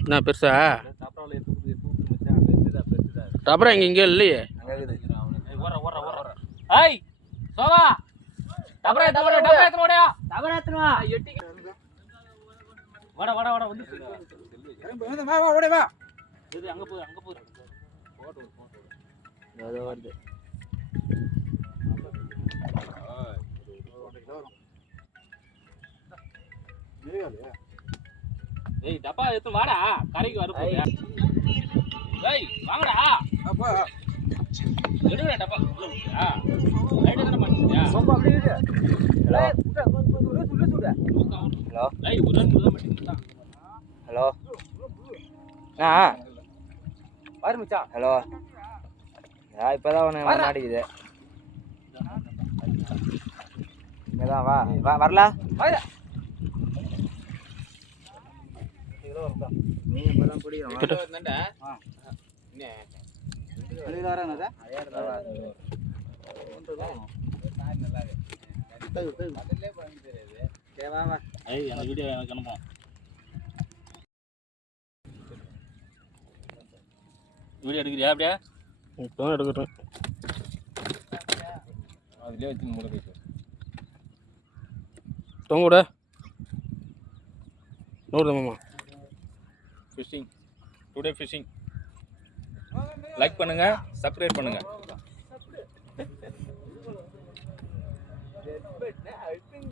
என்ன பெருசா டபரா இங்கே இல்லையே. ஏய் சோவா டபரா எத்தனோடா வாடா வாடா வாடா வந்து வா ஓடே வா. இது அங்க போ போடு அது வருது. ஏய் டப்பா எடுத்து வாடா கரைக்கு வர போறியா? ஏய் வாங்கடா அப்பா எடுடா டப்பா ஆ ரைட் தான பண்ணியா ரொம்ப அப்படியே இரு. ஹலோ சுடு. ஹலோ ஏய் உடன் முத மாட்டீங்களா? ஹலோ பாரு மச்சான். ஹலோ இப்பதான் உனக்கு மாட்டிக்குது. இங்கதான் வா வரல நீ இப்பதான் பிடிக்கிறோம். அந்த வீடியோ எனக்கு அனுப்பும். வீடியோ எடுக்கிறியா அப்படியே? இப்போ எடுக்கிறேன். அதுலேயே வச்சு மூட பேசு. தொங்கூட நூறு மாமா ஃபிஷிங் டுடே ஃபிஷிங். லைக் பண்ணுங்க, சப்ஸ்கிரைப் பண்ணுங்க. I think